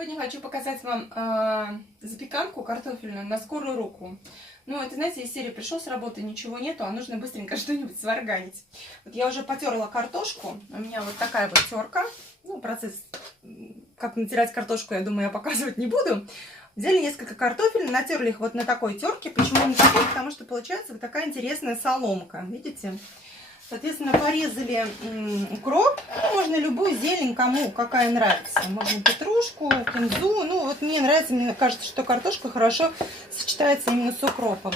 Сегодня хочу показать вам запеканку картофельную на скорую руку. Ну, это, знаете, из серии пришел с работы, ничего нету, а нужно быстренько что-нибудь сварганить. Вот я уже потерла картошку, у меня вот такая вот терка. Ну, процесс, как натирать картошку, я думаю, я показывать не буду. Взяли несколько картофель, натерли их вот на такой терке. Почему на такой? Потому что получается вот такая интересная соломка, видите? Соответственно, порезали укроп, ну, можно любую зелень, кому какая нравится. Можно петрушку, кинзу. Ну, вот мне нравится, мне кажется, что картошка хорошо сочетается именно с укропом.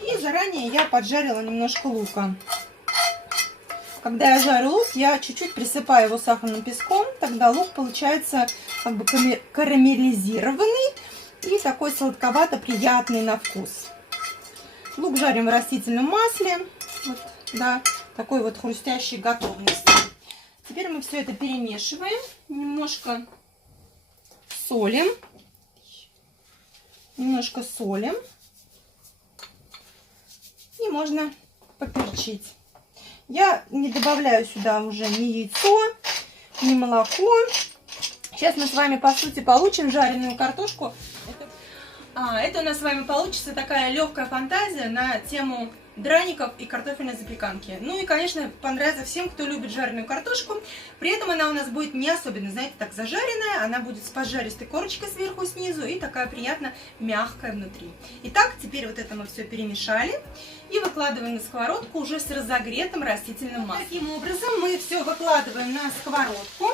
И заранее я поджарила немножко лука. Когда я жарю лук, я чуть-чуть присыпаю его сахарным песком. Тогда лук получается как бы карамелизированный и такой сладковато-приятный на вкус. Лук жарим в растительном масле. Вот, да. Такой вот хрустящей готовности. Теперь мы все это перемешиваем. Немножко солим. Немножко солим. И можно поперчить. Я не добавляю сюда уже ни яйцо, ни молоко. Сейчас мы с вами, по сути, получим жареную картошку. Это у нас с вами получится такая легкая фантазия на тему драников и картофельной запеканки. Ну и, конечно, понравится всем, кто любит жареную картошку. При этом она у нас будет не особенно, знаете, так зажаренная. Она будет с поджаристой корочкой сверху и снизу и такая приятно мягкая внутри. Итак, теперь вот это мы все перемешали и выкладываем на сковородку уже с разогретым растительным маслом. Таким образом мы все выкладываем на сковородку.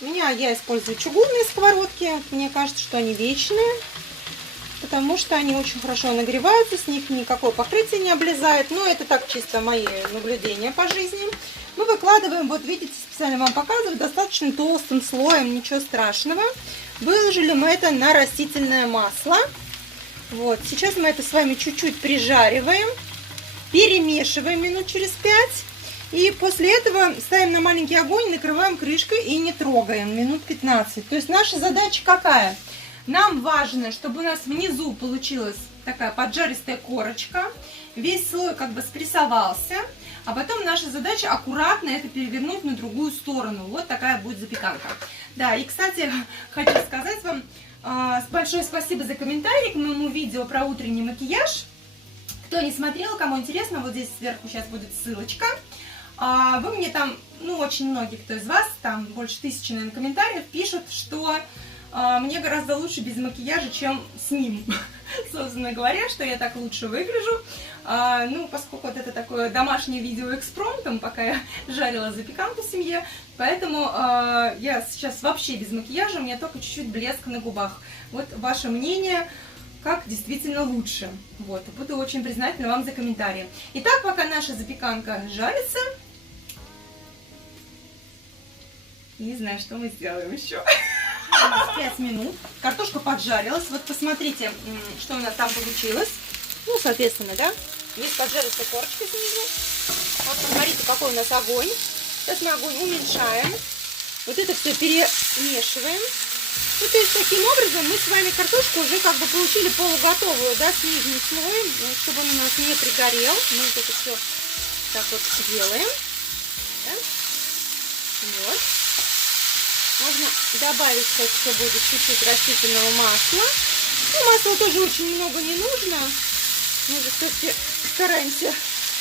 Я использую чугунные сковородки. Мне кажется, что они вечные, потому что они очень хорошо нагреваются, с них никакое покрытие не облезает. Но это так чисто мои наблюдения по жизни. Мы выкладываем, вот видите, специально вам показываю, достаточно толстым слоем, ничего страшного. Выложили мы это на растительное масло. Вот, сейчас мы это с вами чуть-чуть прижариваем, перемешиваем минут через 5. И после этого ставим на маленький огонь, накрываем крышкой и не трогаем минут 15. То есть наша задача какая? Нам важно, чтобы у нас внизу получилась такая поджаристая корочка. Весь слой как бы спрессовался. А потом наша задача аккуратно это перевернуть на другую сторону. Вот такая будет запеканка. Да, и, кстати, хочу сказать вам большое спасибо за комментарий к моему видео про утренний макияж. Кто не смотрел, кому интересно, вот здесь сверху сейчас будет ссылочка. Вы мне там, ну, очень многие, кто из вас, там больше 1000, наверное, комментариев, пишут, что мне гораздо лучше без макияжа, чем с ним. Собственно говоря, что я так лучше выгляжу. Ну, поскольку вот это такое домашнее видео экспромтом, пока я жарила запеканку в семье, поэтому я сейчас вообще без макияжа, у меня только чуть-чуть блеск на губах. Вот ваше мнение, как действительно лучше. Вот, буду очень признательна вам за комментарии. Итак, пока наша запеканка жарится, не знаю, что мы сделаем еще. 5 минут. Картошка поджарилась. Вот посмотрите, что у нас там получилось. Ну, соответственно, да. Есть поджаристая корочка снизу. Вот посмотрите, какой у нас огонь. Сейчас мы огонь уменьшаем. Вот это все перемешиваем. Ну, то есть, таким образом мы с вами картошку уже как бы получили полуготовую, да, с нижним слоем, чтобы он у нас не пригорел. Мы вот это все так вот делаем. Да? Вот. Можно добавить, кстати, что будет чуть-чуть растительного масла. Ну, масла тоже очень много не нужно. Мы же все-таки стараемся,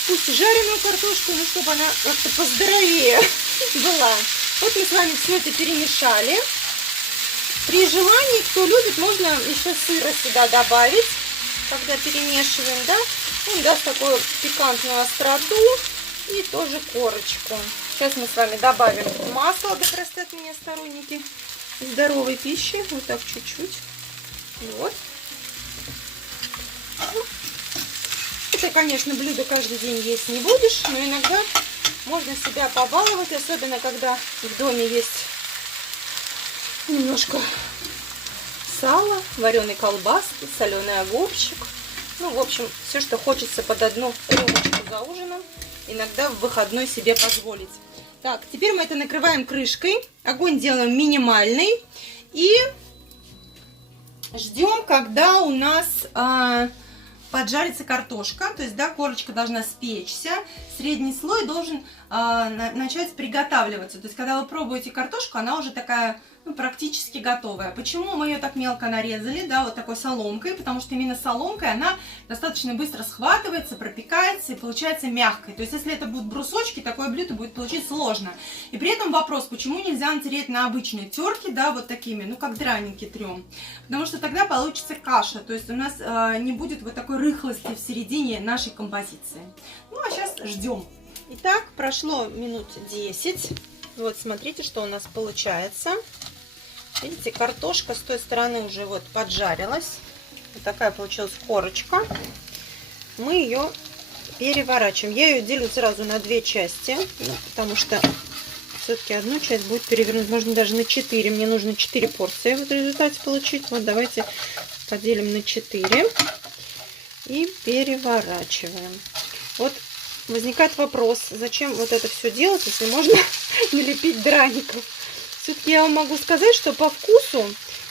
пусть жареную картошку, но чтобы она как-то поздоровее была. Вот мы с вами все это перемешали. При желании, кто любит, можно еще сыра сюда добавить, когда перемешиваем, да. Он даст такую пикантную остроту и тоже корочку. Сейчас мы с вами добавим масло, да простят меня сторонники здоровой пищи. Вот так чуть-чуть. Вот. Это, конечно, блюдо каждый день есть не будешь, но иногда можно себя побаловать, особенно когда в доме есть немножко сала, вареной колбаски, соленый огурчик. Ну, в общем, все, что хочется под одну рюмочку за ужином, иногда в выходной себе позволить. Так, теперь мы это накрываем крышкой. Огонь делаем минимальный. И ждем, когда у нас поджарится картошка. То есть, да, корочка должна спечься. Средний слой должен начать приготавливаться. То есть, когда вы пробуете картошку, она уже такая, практически готовая. Почему мы ее так мелко нарезали, да, вот такой соломкой? Потому что именно соломкой она достаточно быстро схватывается, пропекается и получается мягкой. То есть, если это будут брусочки, такое блюдо будет получить сложно. И при этом вопрос, почему нельзя натереть на обычной терке, да, вот такими, ну, как драники трем? Потому что тогда получится каша, то есть у нас не будет вот такой рыхлости в середине нашей композиции. Ну, а сейчас ждем. Итак, прошло минут 10. Вот, смотрите, что у нас получается. Видите, картошка с той стороны уже вот поджарилась. Вот такая получилась корочка. Мы ее переворачиваем. Я ее делю сразу на две части, потому что все-таки одну часть будет перевернуть. Можно даже на 4. Мне нужно 4 порции в результате получить. Вот давайте поделим на 4 и переворачиваем. Вот возникает вопрос, зачем вот это все делать, если можно налепить драников. Все-таки я вам могу сказать, что по вкусу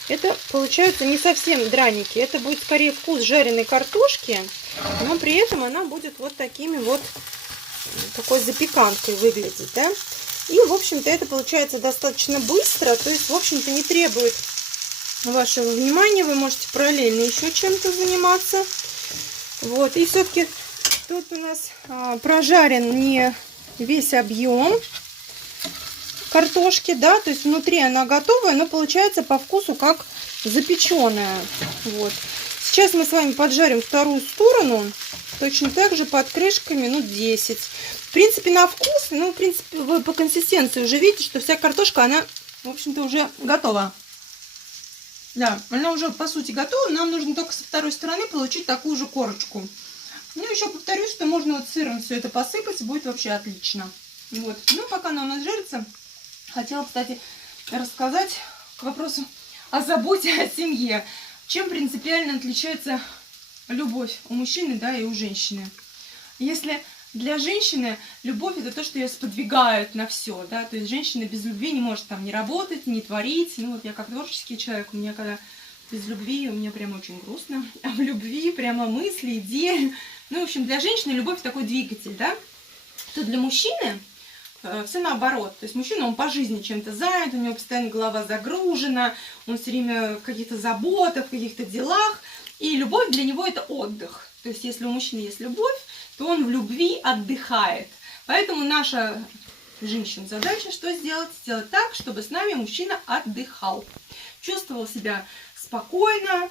это получаются не совсем драники. Это будет скорее вкус жареной картошки, но при этом она будет вот такими вот, такой запеканкой выглядеть, да. И, в общем-то, это получается достаточно быстро, то есть, в общем-то, не требует вашего внимания. Вы можете параллельно еще чем-то заниматься. Вот, и все-таки тут у нас прожарен не весь объем картошки, да, то есть внутри она готовая, но получается по вкусу как запеченная. Вот. Сейчас мы с вами поджарим вторую сторону, точно так же под крышкой минут 10. В принципе, на вкус, ну, в принципе, вы по консистенции уже видите, что вся картошка, она, в общем-то, уже готова. Да, она уже, по сути, готова, нам нужно только со второй стороны получить такую же корочку. Ну, еще повторюсь, что можно вот сыром все это посыпать, будет вообще отлично. Вот. Ну, пока она у нас жарится, хотела, кстати, рассказать к вопросу о заботе о семье. Чем принципиально отличается любовь у мужчины, да, и у женщины. Если для женщины любовь — это то, что ее сподвигают на все, да, то есть женщина без любви не может там ни работать, ни творить. Ну, вот я как творческий человек, у меня когда без любви, у меня прям очень грустно, а в любви прямо мысли, идеи. Ну, в общем, для женщины любовь такой двигатель, да, то для мужчины все наоборот. То есть мужчина, он по жизни чем-то занят, у него постоянно голова загружена, он все время в каких-то заботах, в каких-то делах. И любовь для него — это отдых. То есть если у мужчины есть любовь, то он в любви отдыхает. Поэтому наша женщина задача что сделать? Сделать так, чтобы с нами мужчина отдыхал. Чувствовал себя спокойно,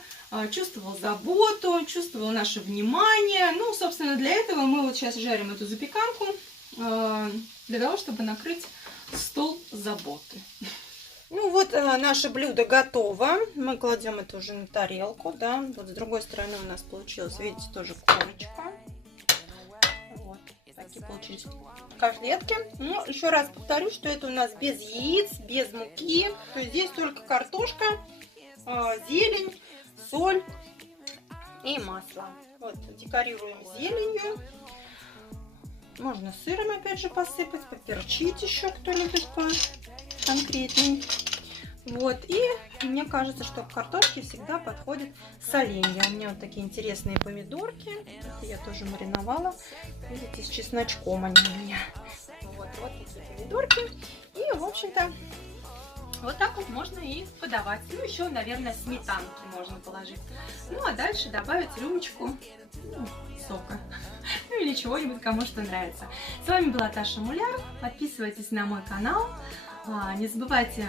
чувствовал заботу, чувствовал наше внимание. Ну, собственно, для этого мы вот сейчас жарим эту запеканку, для того, чтобы накрыть стол заботы. Ну вот наше блюдо готово. Мы кладем это уже на тарелку, да. Вот с другой стороны у нас получилось, видите, тоже корочка. Вот такие получились котлетки. Ну, еще раз повторю, что это у нас без яиц, без муки. То есть здесь только картошка, зелень, соль и масло. Вот, декорируем зеленью. Можно сыром опять же посыпать, поперчить еще, кто любит конкретней. Вот, и мне кажется, что к картошке всегда подходит соленье. У меня вот такие интересные помидорки. Это я тоже мариновала. Видите, с чесночком они у меня. Вот такие помидорки. И, в общем-то, вот так вот можно и подавать. Ну, еще, наверное, сметанки можно положить. Ну, а дальше добавить рюмочку сока. Ну, или чего-нибудь, кому что нравится. С вами была Таша Муляр. Подписывайтесь на мой канал. Не забывайте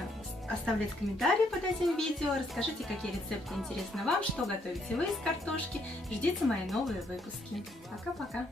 оставлять комментарии под этим видео. Расскажите, какие рецепты интересны вам, что готовите вы из картошки. Ждите мои новые выпуски. Пока-пока.